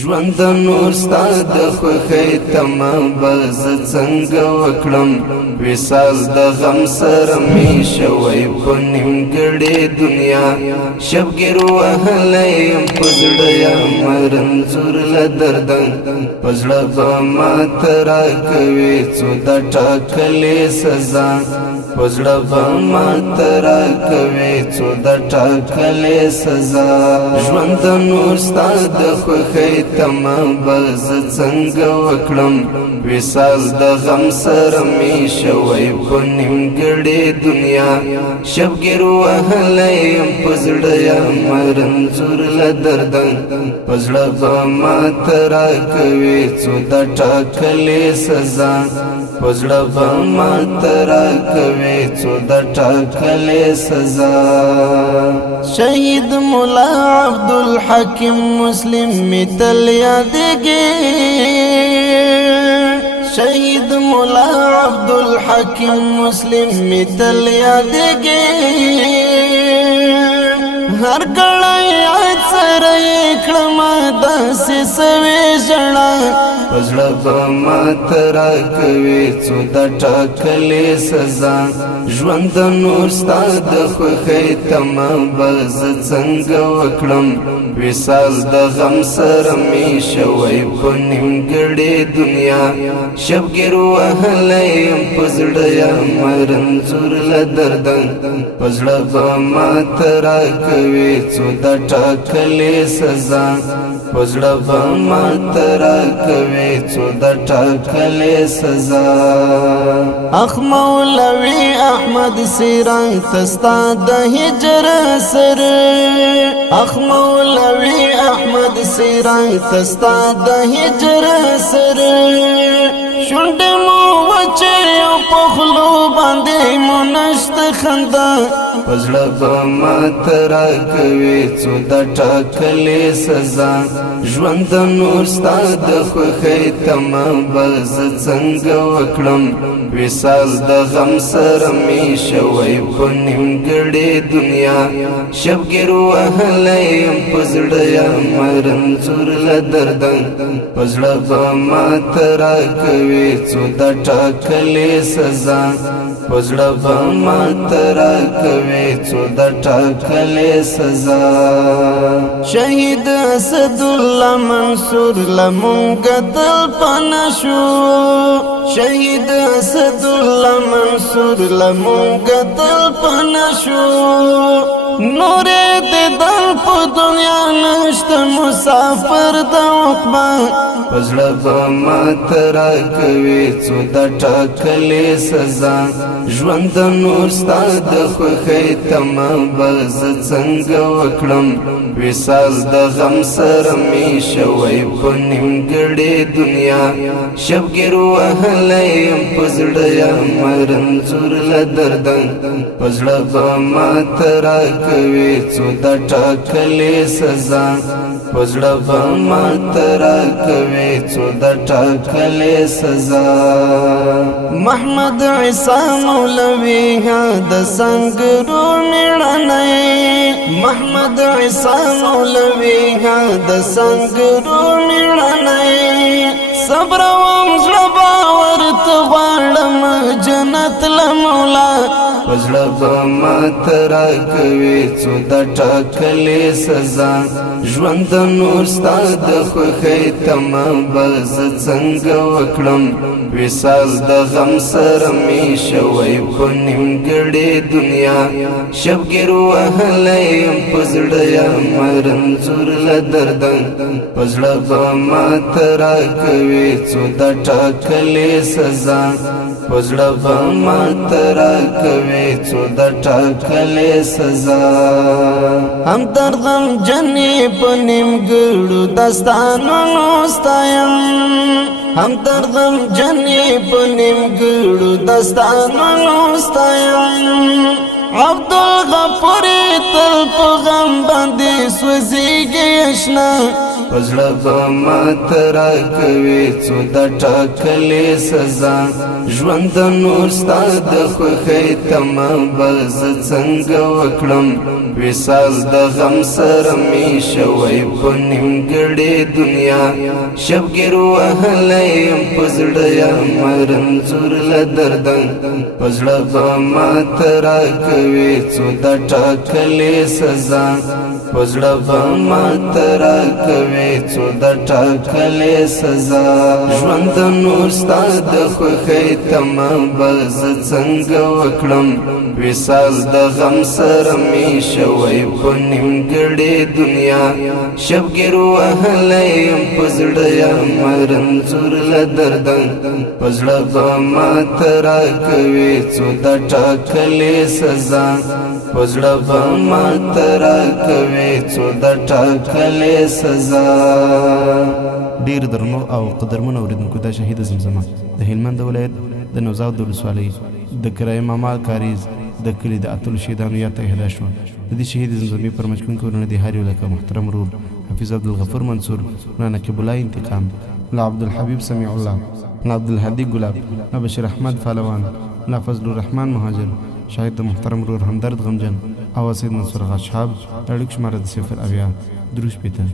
ژوند د نور ستا د خوښۍ تمه به زه څنګه وکړم وصال د غم سره مې شوی په نیمګړې دنیا شبګیر وهلی یم په زړه یم رنځور له درده په زړه به ماته راکوي څو د ټاکلې سزا په زړه به ماته راکوي څو د ټاکلې سزا ژوند د نور ستا د خوښۍ تمه به زه څنګه وکړم وصال د غم سره مې شوی په نیمګړې دنیا شبګیر وهلی یم په زړه یم رنځور له درده په زړه به ماته راکوي څو د ټاکلې سزا په زړه به ماته راکوي څو د ټاکلې سزا شهید مولا عبدالحکیم مسلم می تل یادګي شهید مولا عبدالحکیم مسلم می تل یادګي هر کله سره کړم داسې سوي ژړا په زړه به ماته راکوي څو د ټاکلې سزا ژوند د نور ستا د خوښۍ تمه به زه څنګه وکړم وصال د غم سره مې شوی په نیمګړې دنیا شبګیر وهلی یم په زړه یم رنځور له درده په زړه به ماته راکوي څو د ټاکلې سزا په زړه به ماته راکوي څو د ټاکلې سزا اخ مولوي احمد سیران تستا د هجر سر اخ مولوي احمد سیران تستا د هجر سر شونډې مو وچې او په خولو باندې مو نشته خندا په زړه به ماته راکوي څو د ټاکلې سزا ژوند د نور ستا د خوښۍ تمه به زه څنګه وکړم وصال د غم سره مې شوی په نیمګړې دنیا شبګیر وهلی یم په زړه یم رنځور له درده په زړه به ماته راکوي څو د ټاکلې سزا په زړه به ماته راکوي څو د ټاکلې سزا شهید اسدالله منصور لمونږ دل پناه شو شهید اسدالله منصور لمونږ دل پناه شو نور دې دل په دنیا نشته مسافر د عقبه په زړه به ماته راکوي څو د ټاکلې سزا ژوند د نور ستا د خوښۍ تمه به زه څنګه وکړم وصال د غم سره مې شوی په نیمګړې دنیا شبګیر وهلی یم په زړه یم رنځور له درده په زړه به ماته راکوي څو د ټاکلې سزا په زړه به ماته راکوي څو د ټاکلې سزا محمد عیسی مولوی د سنگرو میړنی محمد عیسی مولوی د سنگرو میړنی صبر وم زړه باور ته غواړم جنت له مولا په زړه به ماته راکوي څو د ټاکلې سزا ژوند د نور ستا د خوښۍ تمه به زه څنګه وکړم وصال د غم سره مې شوی په نیمګړې دنیا شبګیر وهلی یم په زړه یم رنځور له درده په زړه به ماته راکوي څو د ټاکلې سزا په زړه به ماته راکوي څو د ټاکلې سزا همدردم جنې په نیمګړو داستانونو ستایم همدردم جنې په نیمګړو داستانونو ستایم عبدالغفور تل په غم باندې سوځېږي اشنا پزړه به ماته راکوي څو د ټاکلې سزا ژوند د نور ستا د خوښۍ تمه به زه څنګه وکړم وصال د غم سره مې شوی په نیمګړې دنیا شبګیر وهلی یم په زړه یم رنځور له درده په زړه به ماته راکوي څو د ټاکلې سزا په زړه به ماته راکوي څو د ټاکلې سزا ژوند د نور ستا د خوښۍ تمه به زه څنګه وکړم وصال د غم سره مې شوی په نیمګړې دنیا شبګیر وهلی یم په زړه یم رنځور له درده په زړه به ماته راکوي څو د ټاکلې سزا په زړه به ماته راکوي څو د ټاکلې سزا. ډیر درنو او قدرمنو اوریدونکو دا شهید زمزمه د هلمند ولایت د نوزاد ولسوالۍ د کرای ماما کاریز د کلي د اتلو شهیدانو یاد ته اهدا شوه. د دې شهید زمزمې پر مشکونکو ورونه د هر یو لکه محترم رور حفیظ عبدالغفور منصور، مولانا نقیب الله انتقام، لا عبدالحبیب سمیع الله، لا عبدالهادي ګلاب، لا بشیر احمد فالوان، لا فضل الرحمن مهاجر، شاهد د محترم رور همدرد غمجن او سید منصور غاشاب. اړیک شماره د 0 اویا دروش پیته